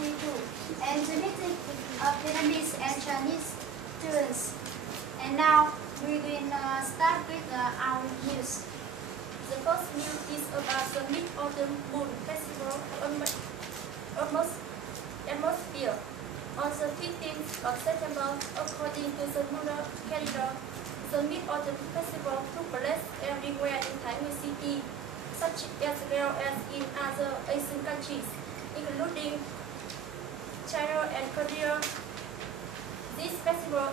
me too. And the meeting of Vietnamese and Chinese students. And now we will start with our news. The first news is about the Mid-Autumn Moon Festival atmosphere. On the 15th of September, according to the lunar calendar, the Mid-Autumn Festival took place everywhere in Taipei City, such as well as in other Asian countries, including China and Korea. This festival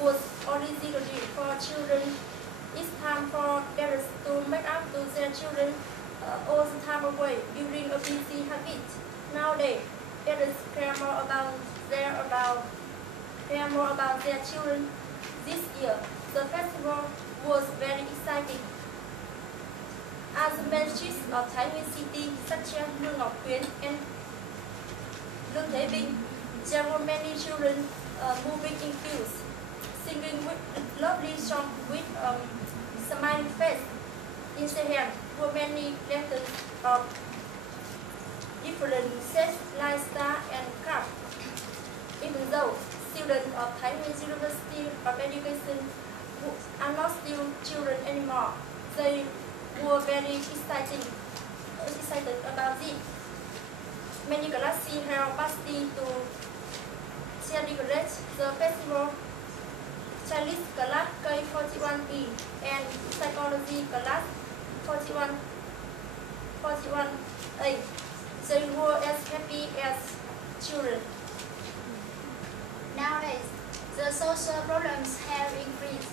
was originally for children. It's time for parents to make up to their children all the time away during a busy habit. Nowadays, parents care more about their children. This year, the festival was very exciting. At the main streets of Taipei City, such as Lương Ngọc Quyến and Lương Thế Vinh, there were many children moving in fields, singing with lovely songs with smiling face. In the hand were many lanterns of different shapes like star and crab. Even though students of Taipei University of Education are not still children anymore, they were very excited about it. Many classes held parties to celebrate the festival. Chinese class K41E and Psychology class 41A. They were as happy as children. Nowadays, the social problems have increased,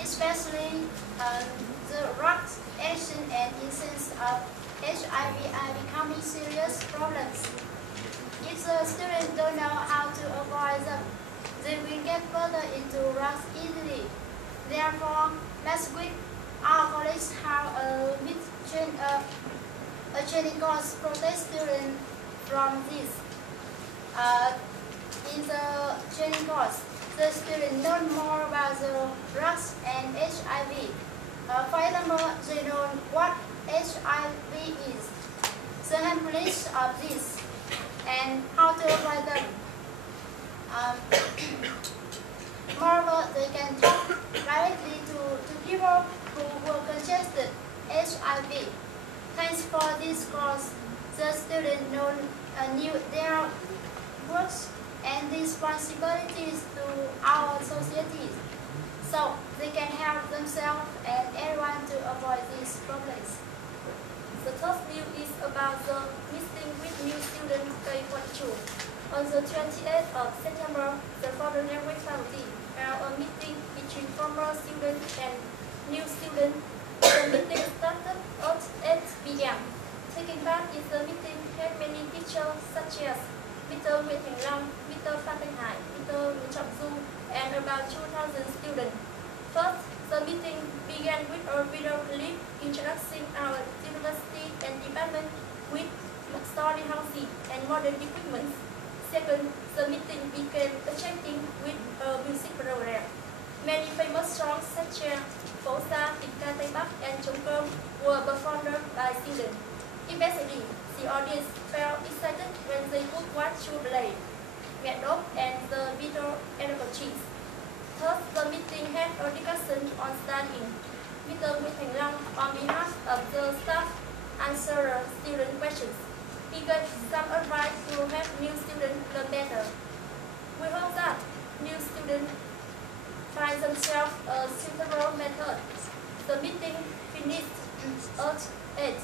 especially the drugs addiction and incidence of HIV are becoming serious problems. If the students don't know how to avoid them, they will get further into drugs easily. Therefore, last week, our college held a training course to protect students from this. In the training course, the students learn more about the drugs and HIV. For example, they know what HIV is, the harmfulness of this, and how to avoid them. Moreover, they can talk directly to people who were congested HIV. Thanks for this course, the students knew their works and responsibilities to our society, so they can help themselves and everyone to avoid these problems. The third news is about the meeting with new students K42. On the 28th of September, the Foreign Language Faculty held a meeting between former students and new students. The meeting started at 8 p.m. Taking part in the meeting had many teachers such as Mr. Nguyễn Thành Long, Mr. Phan Thanh Hải, Mr. Nguyễn Trọng Du, and about 2,000 students. First, the meeting began with a video clip introducing our university and department with study houses and modern equipment. Second, the meeting became enchanting with a music program. Many famous songs such as Phố Xa, Tình Ca Tây Bắc, and Trống Cơm were performed by students. Eventually, the audience felt excited when they could watch Chu Play, Mẹ Đốp, and the video analogies. Third, the meeting had a discussion on studying. Mr. Nguyễn Thành Long, on behalf of the staff, answered student questions. He gave some advice to help new students learn better. We hope that new students find themselves a suitable method. The meeting finished at 8.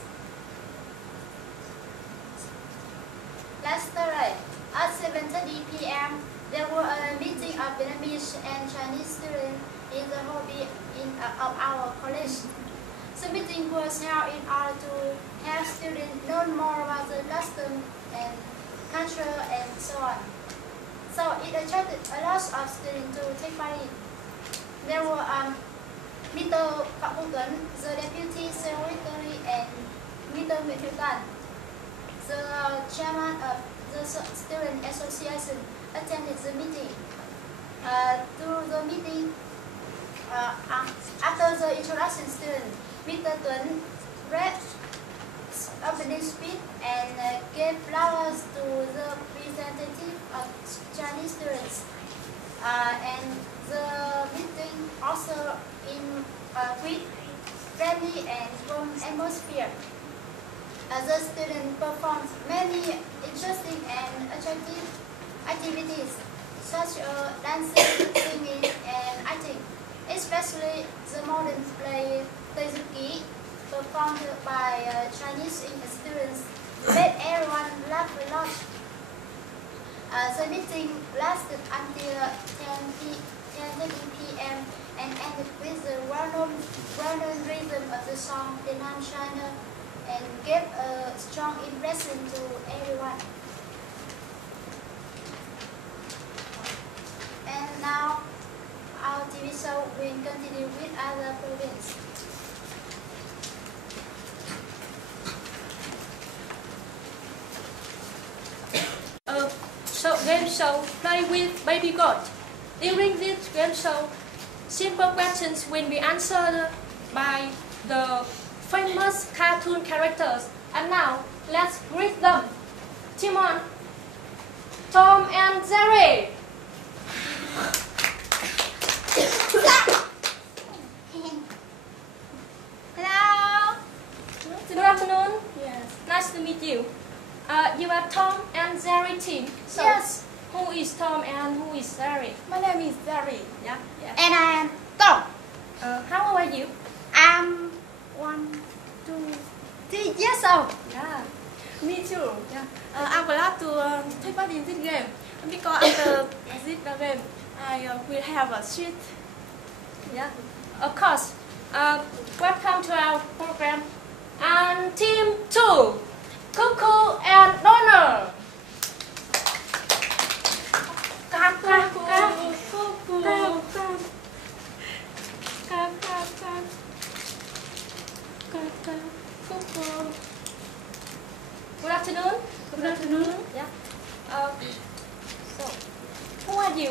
Last Thursday, at 7:30 p.m., there was a meeting of Vietnamese and Chinese students in the lobby of our college. The meeting was held in order to help students learn more about the custom and culture and so on. So it attracted a lot of students to take part in. There were Mr. Phạm Quốc Tuấn, the deputy secretary, and Mr. Nguyễn Hữu Toàn, the chairman of the student association, attended the meeting. Through the meeting, after the introduction, student Mr. Tuấn read opening speech and gave flowers to the representative of Chinese students. And the meeting also in a quick, friendly and warm atmosphere. The students performed many interesting and attractive activities such as dancing, singing and acting, especially the modern play Taizuki performed by Chinese students made everyone laugh a lot. The meeting lasted until 10:30 p.m. and ended with the well-known rhythm of the song Vietnam China and gave a strong impression to everyone. And now our TV show will continue with other provinces. Game show Play with Baby Goat. During this game show, simple questions will be answered by the famous cartoon characters. And now, let's greet them. Timon, Tom and Jerry. Hello. Good afternoon. Yes. Nice to meet you. You are Tom and Jerry team. So, Yes. who is Tom and who is Jerry? My name is Jerry. Yeah. Yeah. And I am Tom. How old are you? I'm 1, 2, 3 years old. Yeah. Me too. Yeah. I'm glad to take part in this game because after this game, I will have a sweet. Yeah. Of course. Welcome to our program. And team 2, Cuckoo and Donner. Good afternoon. Good afternoon. Yeah. So, who are you?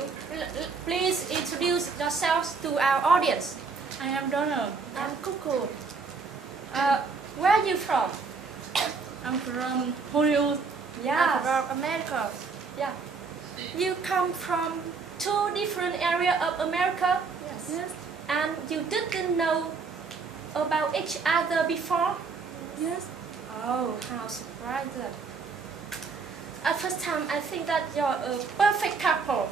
Please introduce yourselves to our audience. I am Donald. I'm Coco. Where are you from? I'm from Hollywood. Yeah. I'm from America. Yeah. You come from 2 different areas of America, Yes. and you didn't know about each other before? Yes. Oh, how surprising. At first time, I think that you're a perfect couple.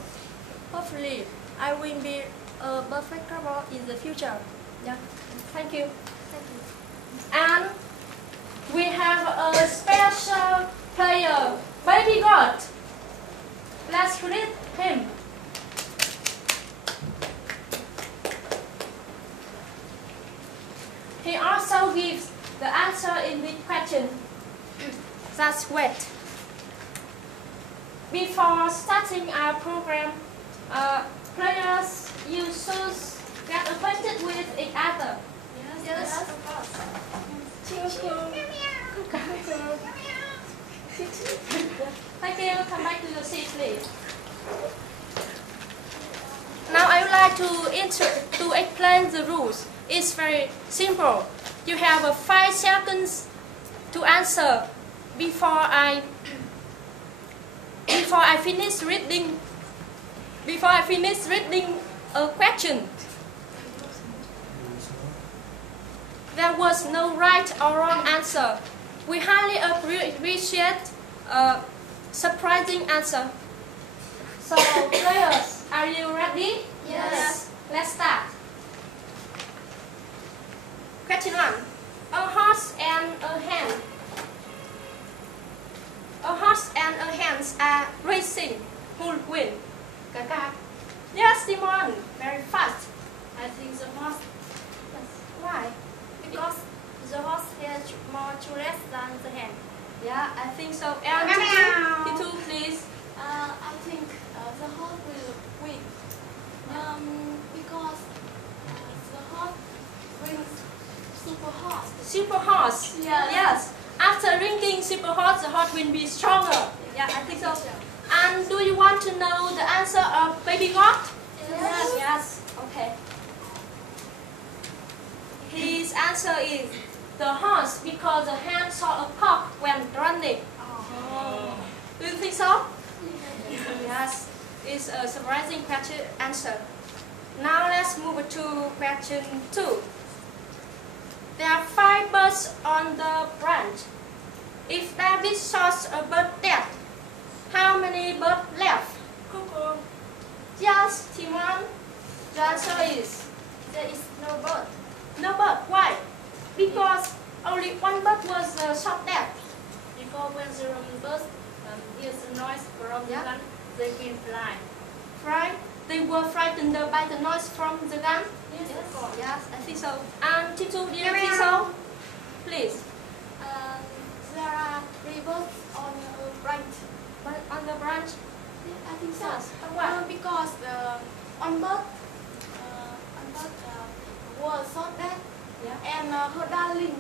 Hopefully, I will be a perfect couple in the future. Yeah. Thank you. And we have a special player, Baby Goat. Let's read him. He also gives the answer in this question. That's great. Before starting our program, players, you should get acquainted with each other. Yes, of course. Thank you. Come back to your seat, please. Now I would like to explain the rules. It's very simple. You have 5 seconds to answer before I finish reading. Before I finish reading a question. There was no right or wrong answer. We highly appreciate a surprising answer. So, players, are you ready? Yes. Let's start. Question 1. A horse and a hen. A horse and a hen are racing. Who will win? Kaka. Yes, Timon. Very fast. I think the horse, Yes. Why? because the horse has more choice than the hen. Yeah, I think so. And Meow. Titu, please. I think the horse will win because the horse brings super horse. Super horse. Yes. Yes. After drinking super horse, the horse will be stronger. Yeah, I think so. And do you want to know the answer of Baby Goat? Yes. Yes. Okay. His answer is the horse because the hand saw a cock when running. Do you think so? Yes, it's a surprising question answer. Now let's move to question 2. There are 5 birds on the branch. If David shoots a bird dead, how many birds left? Cuckoo. Yes, Timon. The answer is There is no bird. no bird. Why? Because only 1 bird was shot dead. Because when the birds hear the noise from the Yeah. gun, they will fly. Right? They were frightened by the noise from the gun. Yes, of course. Yes, I think so. And Titu, do you think so? Please. There are 3 birds on a branch. But on the branch, I think so. yes. But why? Because one bird was shot dead, Yeah. and her darling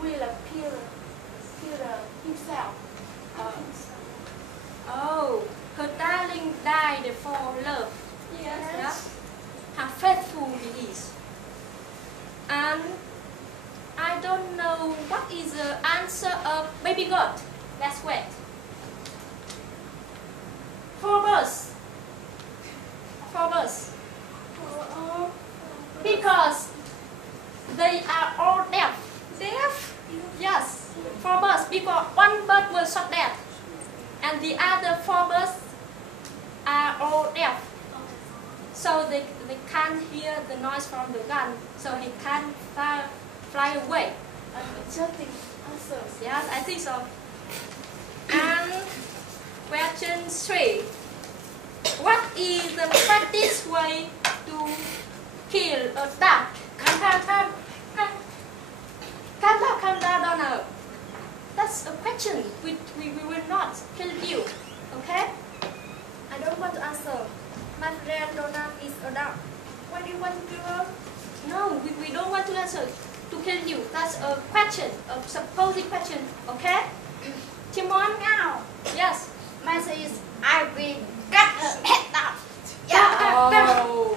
will kill himself. Oh, her darling died for love. Yes. Yeah. How faithful he is. And I don't know what is the answer of baby goat. Let's wait. 4 birds. 4 birds. Because they are all deaf. Deaf? Yes. 4 birds. Because 1 bird was shot dead. And the other 4 birds are all deaf. So they can't hear the noise from the gun. So he can't fly away. Interesting answers. Yes, I think so. And question 3. What is the practice way to kill a duck? Calm down, Donna. That's a question. We will not kill you. Okay? I don't want to answer. My friend Donald is a dog. Why do you want to kill her? No, we don't want to answer to kill you. That's a question, a supposing question. Okay? Timon? Now, Yes. my answer is I will cut her head off. Yeah. Oh.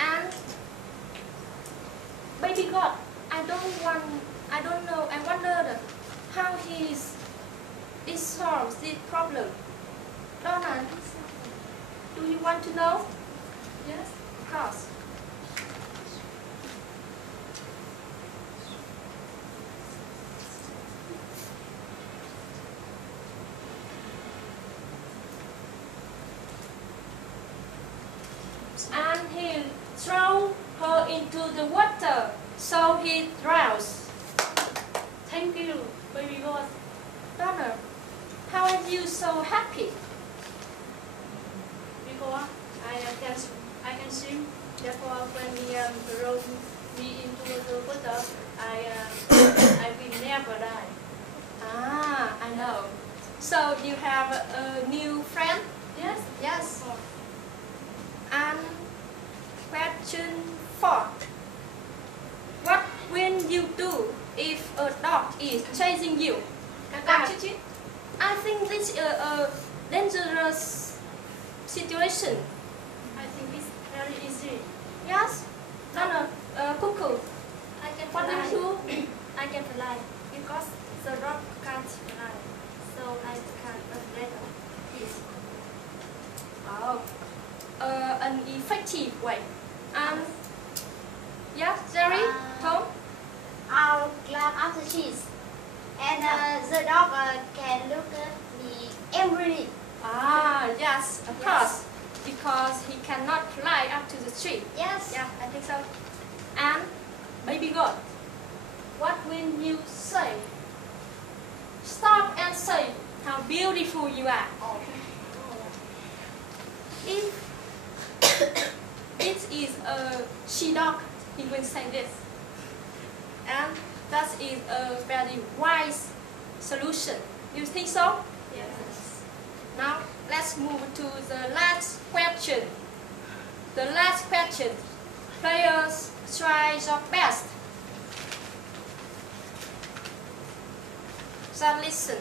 And baby God, I don't know. I wonder how he solves this problem. Donna, do you want to know? Yes, of course. And he throw her into the water, so he drowns. Thank you, baby God. Donna, how are you so happy? Because I can swim. Therefore, when he throw me into the water, I will never die. Ah, I know. So you have a new friend? Yes. Yes. And question 4. What will you do if a dog is chasing you? I think this is a dangerous situation. I think it's very easy. Yes? No, Cuckoo. I can What fly. will you do? I can fly because the dog can't fly. So I can better. Yes. Oh, an effective way. Yes, Jerry, Tom? I'll climb up the trees. And the dog can look at me angrily. Ah, yes, of course. Because he cannot fly up to the tree. Yes. Yeah, I think so. And baby goat, what will you say? Stop and say how beautiful you are. If it is a she dog, he will say this. And that is a very wise solution. You think so? Yes. Now let's move to the last question. The last question. Players, try your best. So listen.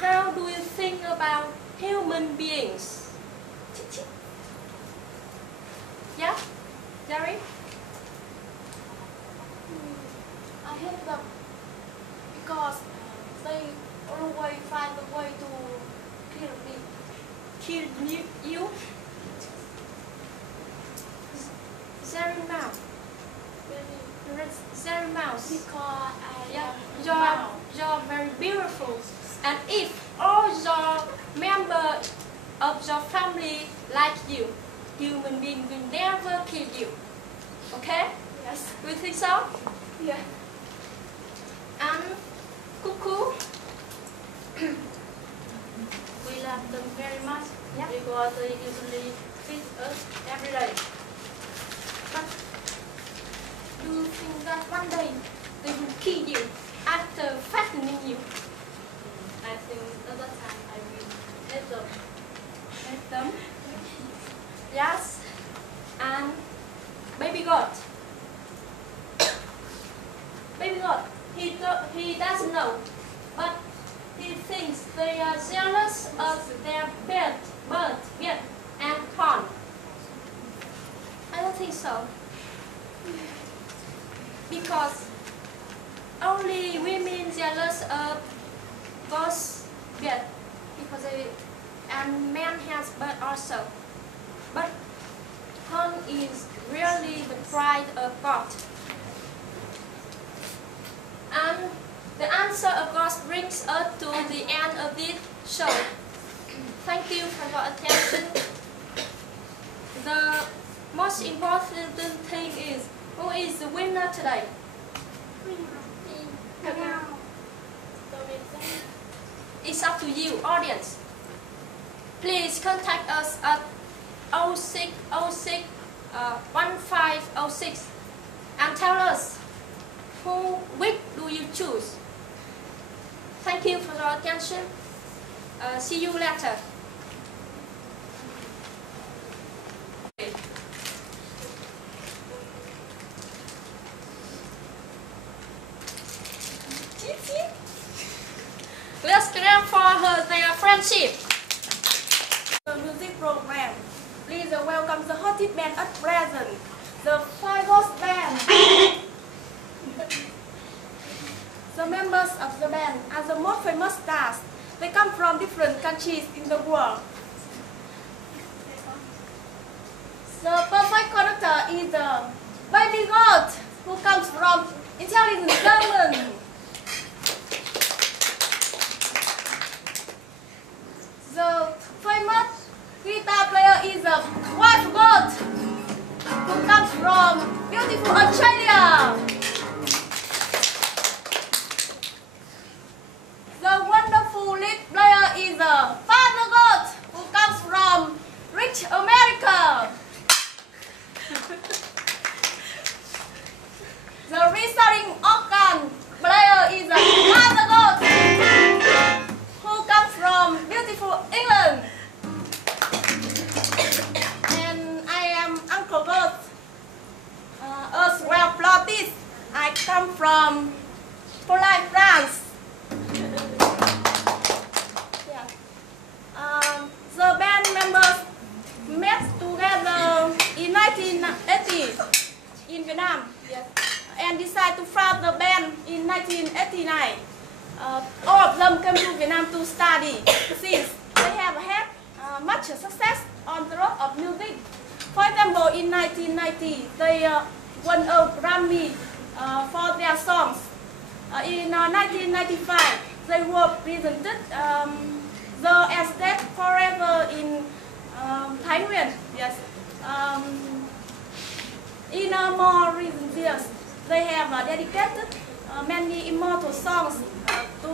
How do you think about human beings? Yeah, Jerry? I hate them because they always find a way to kill me. Kill you? Jerry Mouse. Jerry Mouse. Because You're very beautiful. And if all your members of your family like you, human being will never kill you. Okay? Yes. You think so? Yeah. And Cuckoo? We love them very much Yeah. because they usually feed us every day. But do you think that one day they will kill you after fattening you? I think at that time I will hate them. Hate them? Yes. And baby goat. Baby goat. He doesn't know, but he thinks they are jealous of their bird, and corn. I don't think so. Because only women jealous of those bird, because and man has bird also. But corn is really the pride of God. And the answer of God brings us to the end of this show. Thank you for your attention. The most important thing is, who is the winner today? It's up to you, audience. Please contact us at 0606 1506 and tell us which do you choose. Thank you for your attention. See you later. Let's clap for their friendship. The music program. Please welcome the hottest band at present, the Five Ghost Band. The members of the band are the most famous stars. They come from different countries in the world. The perfect conductor is the baby goat, who comes from intelligent Germany. The famous guitar player is the white goat, who comes from beautiful Australia. The wonderful lead player is the father goat, who comes from rich America. The resounding organ player is the mother goat, who comes from beautiful England. And I am Uncle Goat, as well flautist. I come from Polite, France. Yeah. The band members met together in 1980 in Vietnam. Yes. And decided to found the band in 1989. All of them came to Vietnam to study, since they have had much success on the road of music. For example, in 1990, they won a Grammy for their songs. In 1995, they were presented the estate forever in Thái Nguyên. Yes. In more recent years, they have dedicated many immortal songs to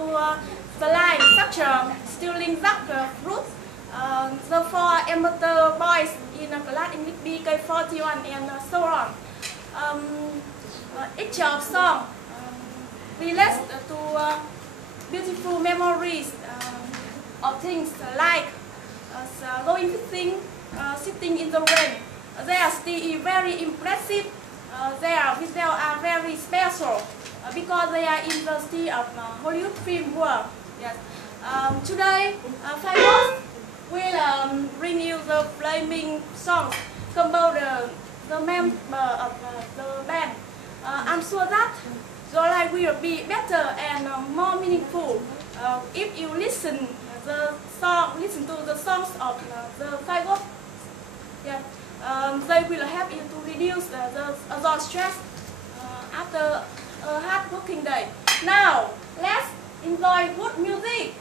the line such as Stealing Jackfruit, The Four Amateur Boys in Class English BK41, and so on. Each of song relates to beautiful memories of things like going fishing, sitting in the rain. They are still very impressive. Their visuals are very special because they are in the style of Hollywood film world. Yes. Today, Five will bring you the flaming songs composed member of the band. I'm sure that your life will be better and more meaningful if you listen to the songs of the Fireworks. Yeah. They will help you to reduce the stress after a hard working day. Now, let's enjoy good music.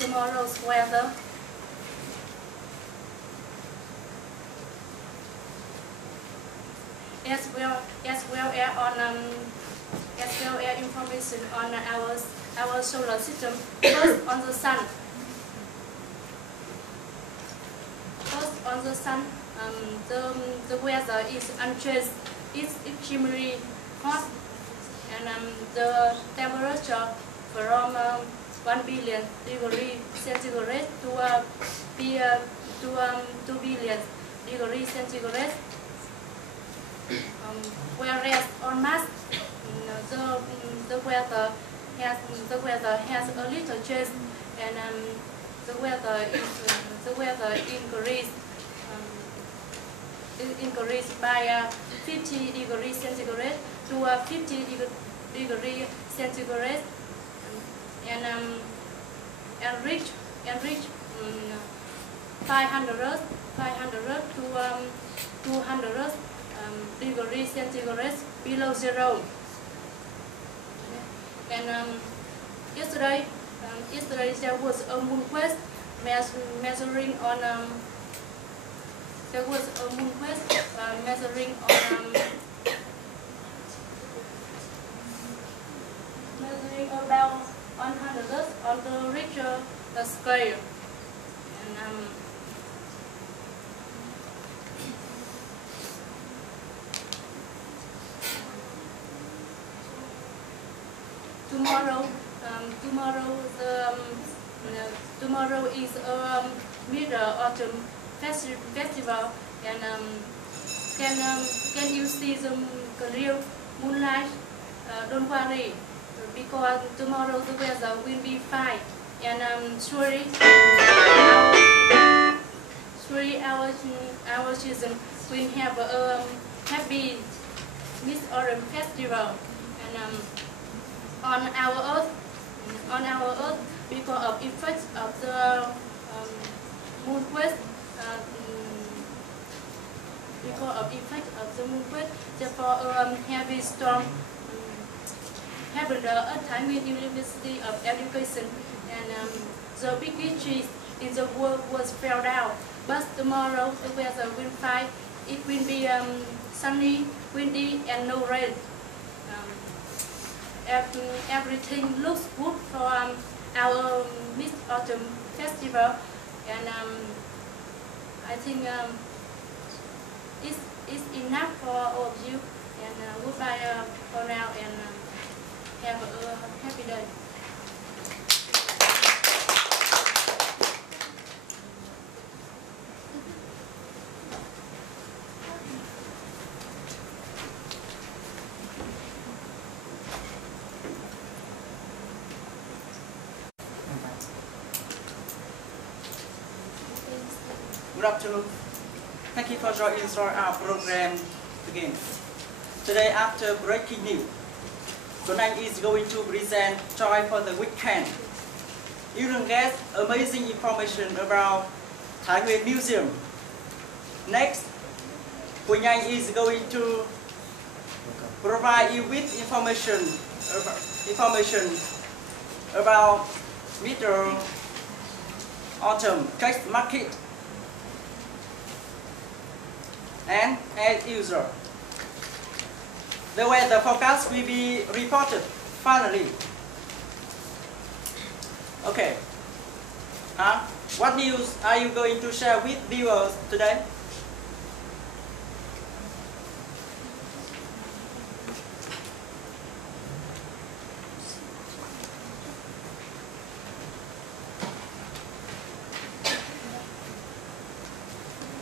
Tomorrow's weather. As well as information on our solar system. First on the sun. The weather is unchanged. It's extremely hot, and the temperature from 1 billion degrees centigrade to 2 billion degrees centigrade. Whereas on Mars, the weather has a little change, and the weather increased by 50 degrees centigrade to 50 degrees centigrade, and reach 500 to 200 degrees centigrade below zero. And yesterday there was a moon quest measuring on measuring about 100 on the Richter scale. And tomorrow is a mid-autumn festival, and can you see the real moonlight? Don't worry, because tomorrow the weather will be fine, and surely our children will have a happy mid-autumn festival. And on our earth, because of effects of the moon quest, therefore heavy storm happened at Taiwan University of Education, and the big trees in the world was fell down. But tomorrow the weather will fine. It will be sunny, windy, and no rain. Everything looks good for our Mid-Autumn Festival, and I think it's enough for all of you, and goodbye for now, and have a happy day. Good afternoon. Thank you for joining our program again. Today, after breaking news, tonight is going to present Joy for the Weekend. You will get amazing information about Thái Nguyên Museum. Next, Quỳnh Anh is going to provide you with information about Mid Autumn Cake Market. And as usual, the weather forecast will be reported finally. Okay. What news are you going to share with viewers today?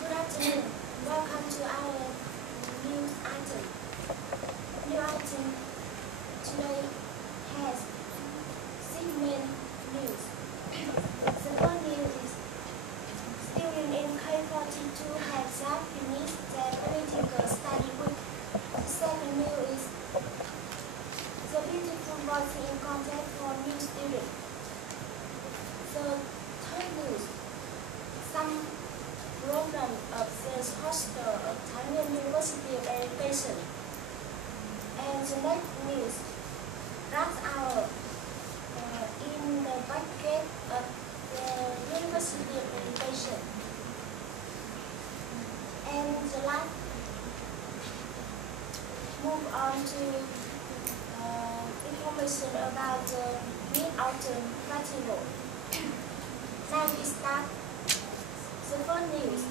Good afternoon. Welcome to our news item. New item today has 6 main news. The first news is students in K42 have just finished their political study week. The second news is the beautiful voicing contest for new students. The third news, some program of the hostel of Thái Nguyên University of Education. And the next news, rush hour in the back gate of the University of Education. And the last, move on to information about the Mid-Autumn Festival. Now we start. The first news,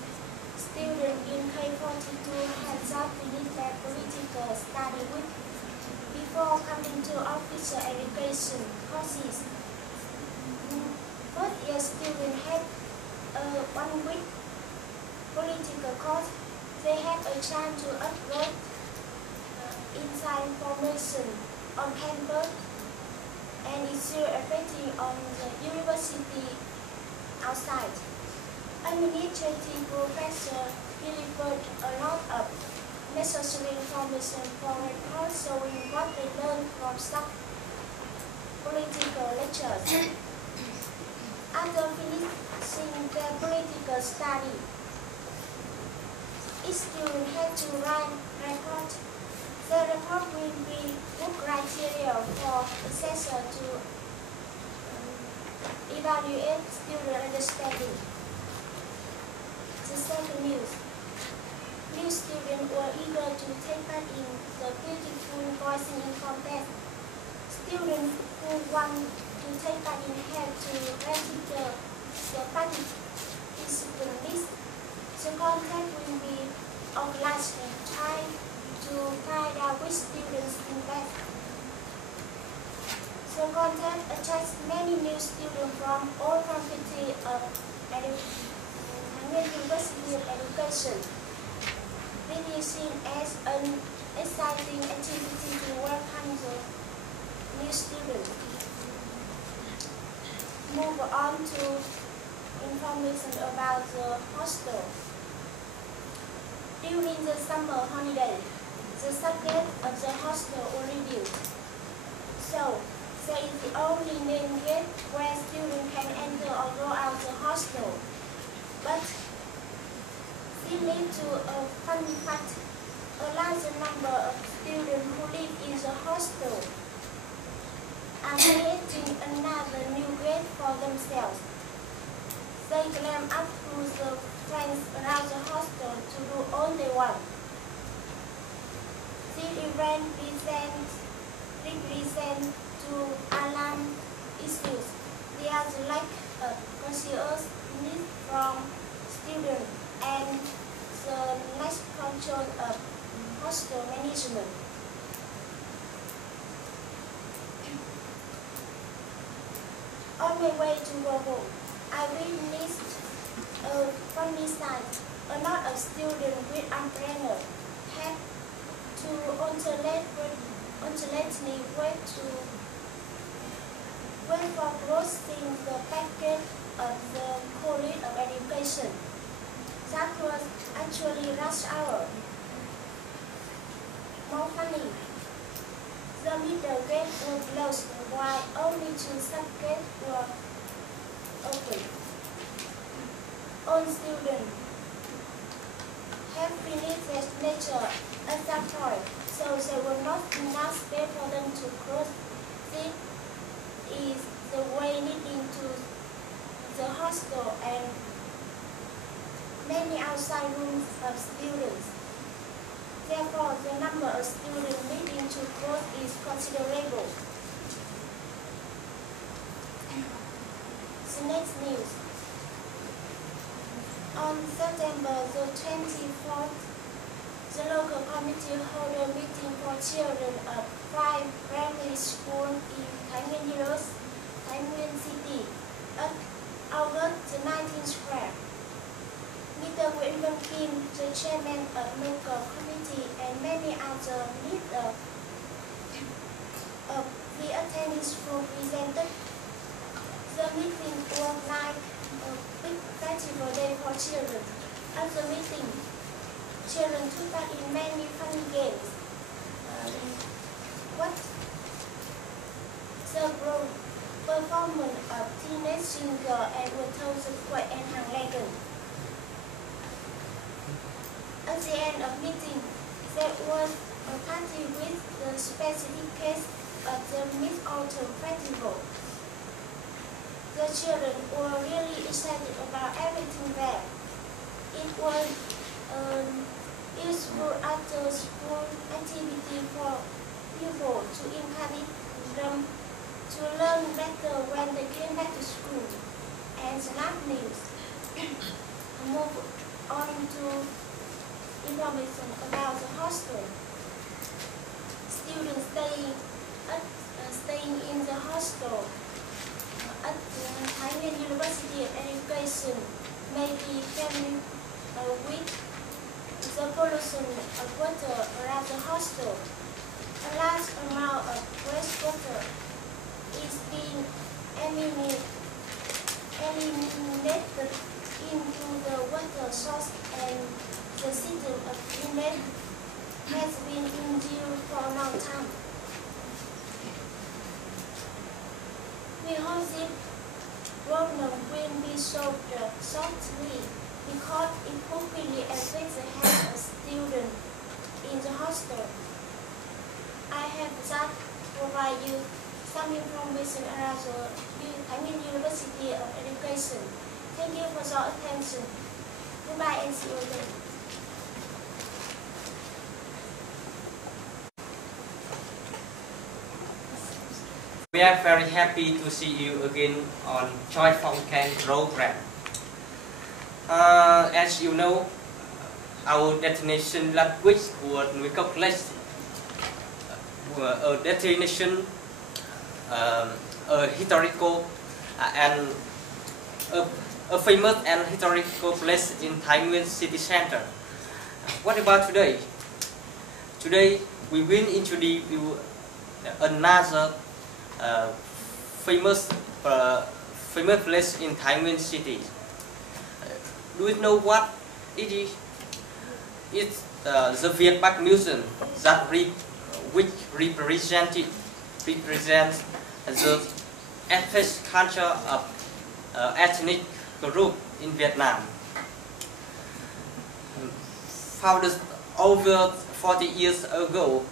students in K42 have just finished their political study week before coming to official education courses. First year students had a 1 week political course. They had a chance to upload inside information on campus and issue affecting on the university outside. Administrative professor delivered a lot of necessary information for reports showing what they learned from such political lectures. After finishing their political study, each student had to write a report. The report will be good criteria for assessor to evaluate student understanding. The second news, new students were eager to take part in the beautiful voicing contest. Students who want to take part in had to register the participant list. The contest will be organized and try to find out which students invest. The contest attracts many new students from all faculties of University of Education. This is seen as an exciting activity to welcome the new students. Move on to information about the hostel. During the summer holiday, the subject of the hostel will review. So, there is the only main gate where students can enter or go out the hostel. But similar to a fun fact, a large number of students who live in the hostel are creating another new grade for themselves. They climb up to the fence around the hostel to do all they want. This event represents to alarm issues. There is lack of conscious need from students and the lack control of hostel management. On my way to go home, I witnessed a funny sight. A lot of students with umbrellas had to alternately wait for closing the packet of the College of Education. actually rush hour. More funny, the middle gate was closed while only 2 sub-gates were open. All students have finished their lecture at that point, so there was not enough space for them to cross. This is the way leading to the hostel and many outside rooms of students. Therefore, the number of students needing to cross is considerable. The next news. On September the 24th, the local committee held a meeting for children of 5 primary schools in Thái Nguyên Hills, Thái Nguyên City, at August the 19th Square. Mr. Nguyễn Văn Kim, the chairman of local committee, and many other leaders of the attending school presented. The meeting was like a big festival day for children. At the meeting, children took part in many funny games. The performance of teenage singer and were told the quay and Hàng Legend. At the end of meeting, there was a party with the specific case of the Mid-Autumn Festival. The children were really excited about everything there. It was useful after-school activity for pupils to encourage them to learn better when they came back to school. And the last news. Move on to information about the hostel. Students staying in the hostel at Thái Nguyên University of Education may be familiar with the pollution of water around the hostel. A large amount of wastewater is being eliminated into the water source, and the system of cleaning has been in use for a long time. We hope this problem will be solved shortly because it could really affect the health of students in the hostel. I have just provided you some information around the Thái Nguyên University of Education. Thank you for your attention. Goodbye and see you again. We are very happy to see you again on Joy Fountain program. As you know, our destination language was College, a destination, a historical and a famous and historical place in Thái Nguyên city center. What about today? Today we will introduce you another famous place in Thái Nguyên city. Do you know what it is? It's the Việt Bắc Museum which represents the ethnic culture of ethnic group in Vietnam. Founded over 40 years ago,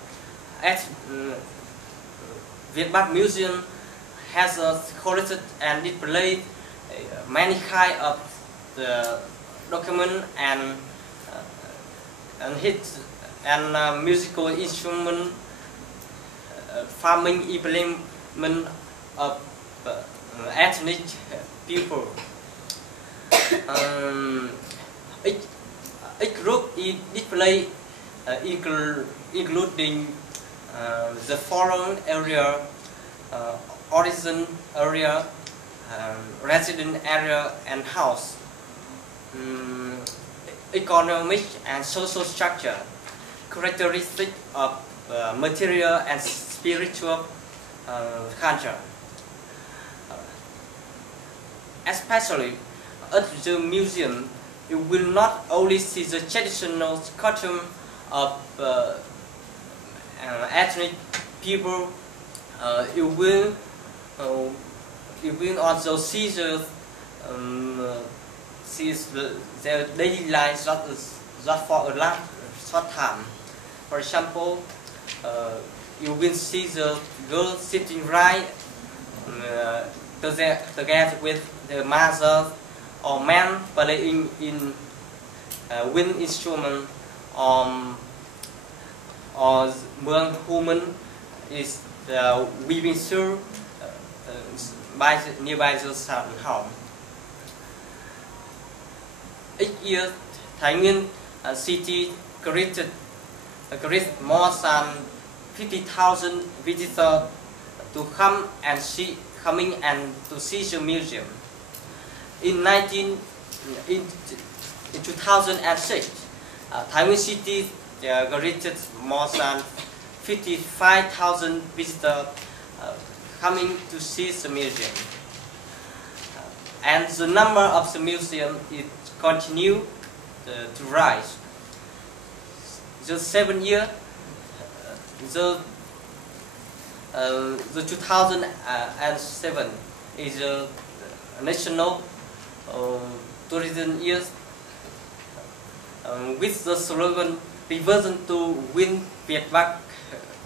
Việt Bắc Museum has collected and displayed many kinds of documents and hits and musical instrument, farming implement of ethnic people. Each group is displayed including the foreign area, origin area, resident area, and house, economic and social structure, characteristic of material and spiritual culture. Especially at the museum, you will not only see the traditional costume of ethnic people, you will also see their daily lives just for a short time. For example, you will see the girl sitting right together with the mother, or man playing in wind instrument, or woman is weaving through nearby the sun home. Each year, Thái Nguyên city greeted more than 50,000 visitors to come and see to see the museum. In 2006, Thái Nguyên city greeted more than 55,000 visitors coming to see the museum. And the number of the museum is continue to rise. The 7 year, the 2007 is a national tourism year with the slogan "Reversion to Win Việt Bắc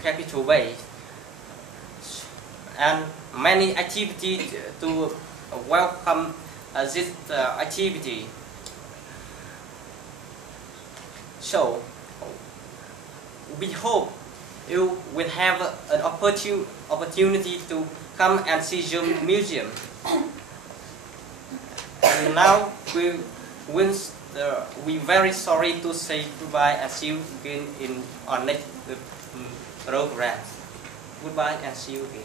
Capital Way," and many activities to welcome this activity. So, we hope you will have an opportunity to come and see the museum. And now we're very sorry to say goodbye and see you again in our next program. Goodbye and see you again.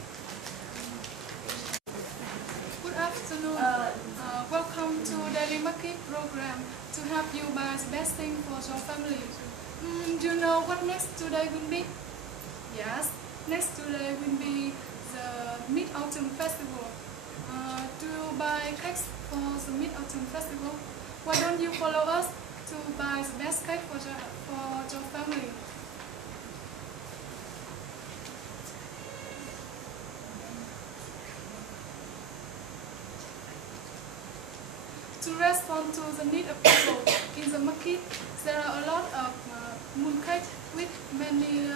Good afternoon. Welcome to Daily Market program to help you buy the best thing for your family. Do you know what next today will be? Yes, next today will be the Mid-Autumn Festival. Do you buy cakes for the Mid-Autumn Festival? Why don't you follow us to buy the best cake for your family? To respond to the need of people in the market, there are a lot of mooncake with many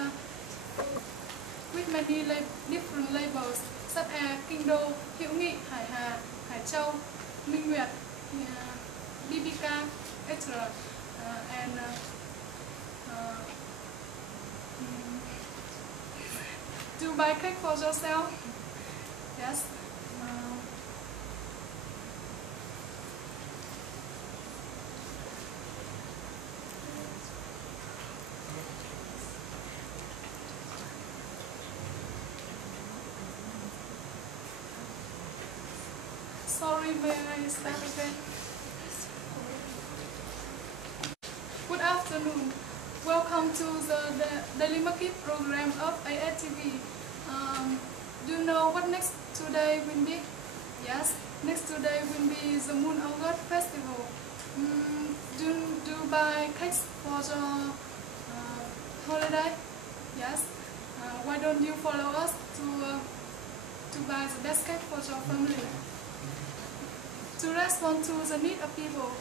different labels such as Kinh Đô, Hữu Nghị, Hải Hà, Hải Châu, Minh Nguyệt, BBK, etc. Do buy cake for yourself? Yes. Sorry, may I start again? Good afternoon. Welcome to the Daily Market program of ASTV. Do you know what next today will be? Yes, next today will be the Moon August Festival. Do you buy cakes for your holiday? Yes. Why don't you follow us to buy the best cake for your family? To respond to the need of people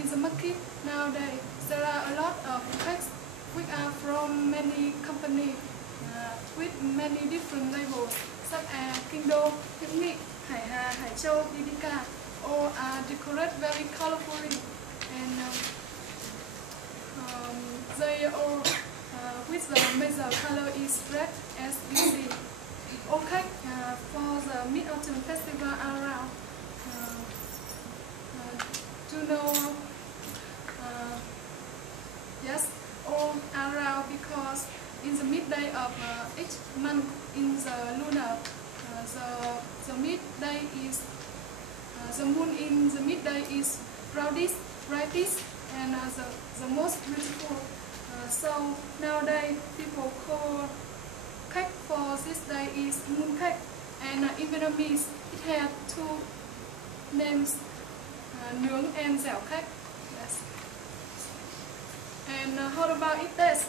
in the market nowadays, there are a lot of cakes which are from many companies with many different labels, such as Kinh Đô, Hữu Nghị, Hải Hà, Hải Châu, BBK. All are decorated very colorfully, and they all with the major color is red, as you see. All cake for the Mid-Autumn Festival are round. To know, yes, all around, because in the midday of each month in the lunar, the midday is the moon in the midday is brightest and the most beautiful. So nowadays people call cake for this day is moon cake, and in Vietnamese it has two names, nướng and dẻo khách. Yes. And how about its taste?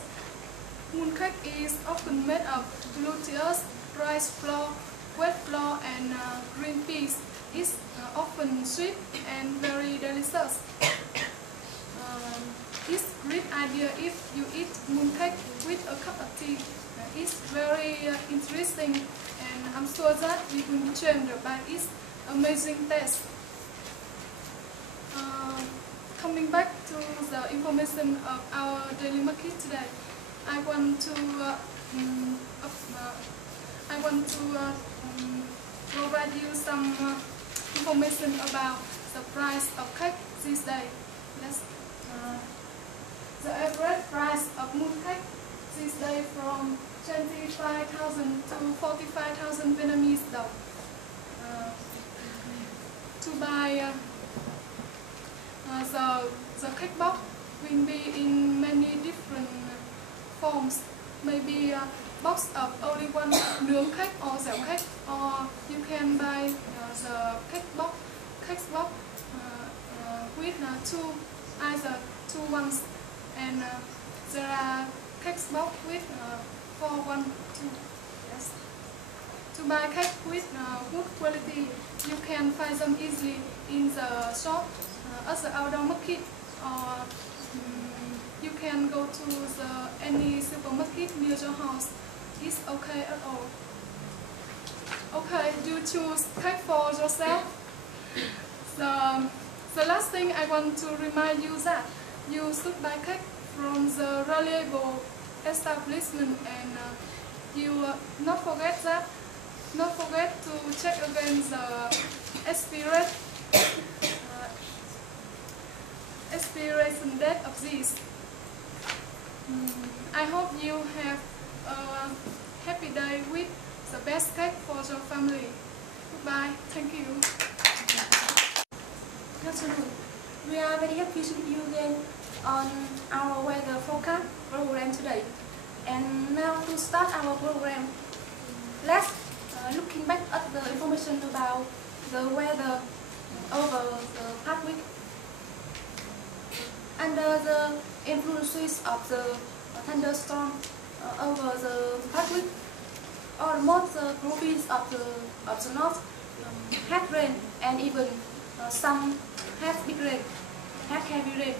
Mooncake is often made of glutinous rice flour, wheat flour, and green peas. It's often sweet and very delicious. It's a great idea if you eat mooncake with a cup of tea. It's very interesting, and I'm sure that you will be changed by its amazing taste. Coming back to the information of our daily market today, I want to provide you some information about the price of cake this day. Yes. The average price of mooncake this day from 25,000 to 45,000 Vietnamese đồng. To buy the cake box will be in many different forms. Maybe a box of only one nướng cake or dẻo cake, or you can buy the cake box with two ones, and there are cake box with 4, 1, 2. Yes. To buy cake with good quality, you can find them easily in the shop, at the outdoor market, or you can go to any supermarket near your house. It's okay at all. Okay, you choose cake for yourself. The last thing I want to remind you that you should buy cake from the reliable establishment, and you not forget to check again the expiration date of these. I hope you have a happy day with the best cake for your family. Goodbye. Thank you. Good afternoon. We are very happy to meet you again on our weather forecast program today. And now to start our program, let's looking back at the information about the weather over the past week. Under the influences of the thunderstorm over the past week, almost the province of the north had rain, and even some had big rain, had heavy rain.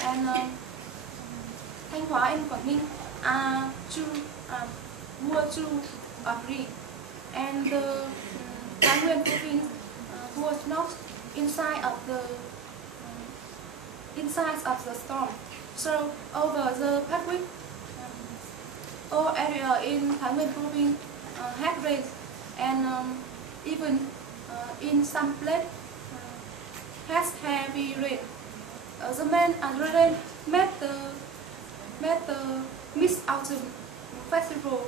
And Thanh Hóa and Quảng Ninh are two or three, and the Thái Nguyên province was not inside of the storm. So over the past week, all area in Thái Nguyên province had rain, and even in some place has heavy rain. The main rain made the Mid-Autumn Festival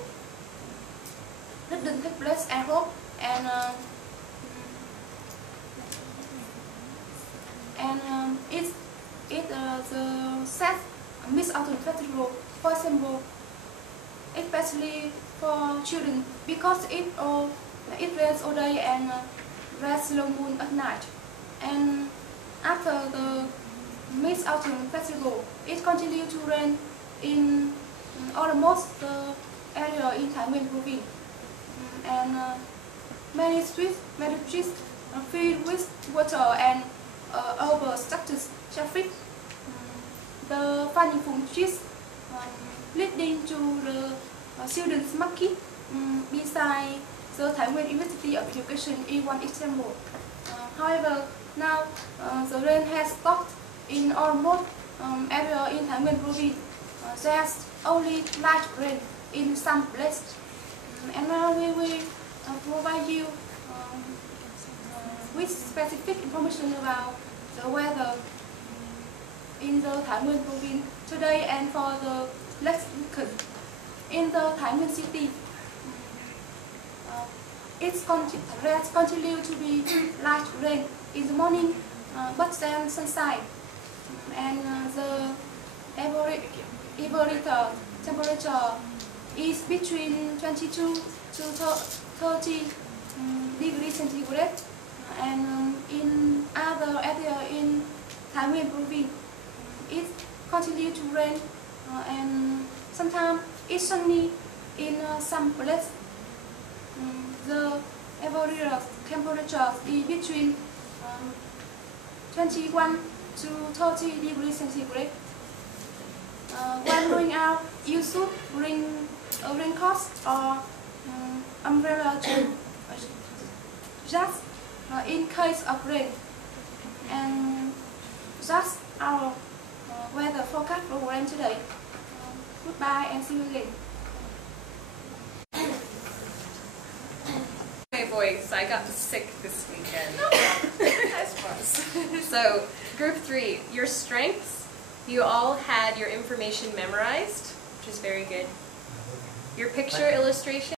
didn't take place at home, and the set Mid-Autumn Festival, for example, especially for children, because it rains all day and rests long moon at night. And after the Mid-Autumn Festival, it continued to rain in almost the area in Thái Nguyên province, and many streets filled with water and overstructured traffic. The Phan Phùng streets leading to the students' market beside the Thái Nguyên University of Education is one example. However, now the rain has stopped in almost area in Thái Nguyên province. There's only light rain in some places. And now we will provide you with specific information about the weather in the Thái Nguyên province today and for the next weekend. In the Thái Nguyên city, it's continued to be light rain in the morning, but then sunshine, and the average temperature is between 22 to 30 degrees centigrade, and in other area in Thái Nguyên province, continue to rain, and sometimes it's sunny in some places. The average temperature is between 21 to 30 degrees centigrade. When going out, you should bring a raincoat or umbrella to just in case of rain. And that's our weather forecast program today. Goodbye and see you again. Hey boys, I got sick this weekend. So, group 3, your strengths. You all had your information memorized, which is very good. Your picture illustration.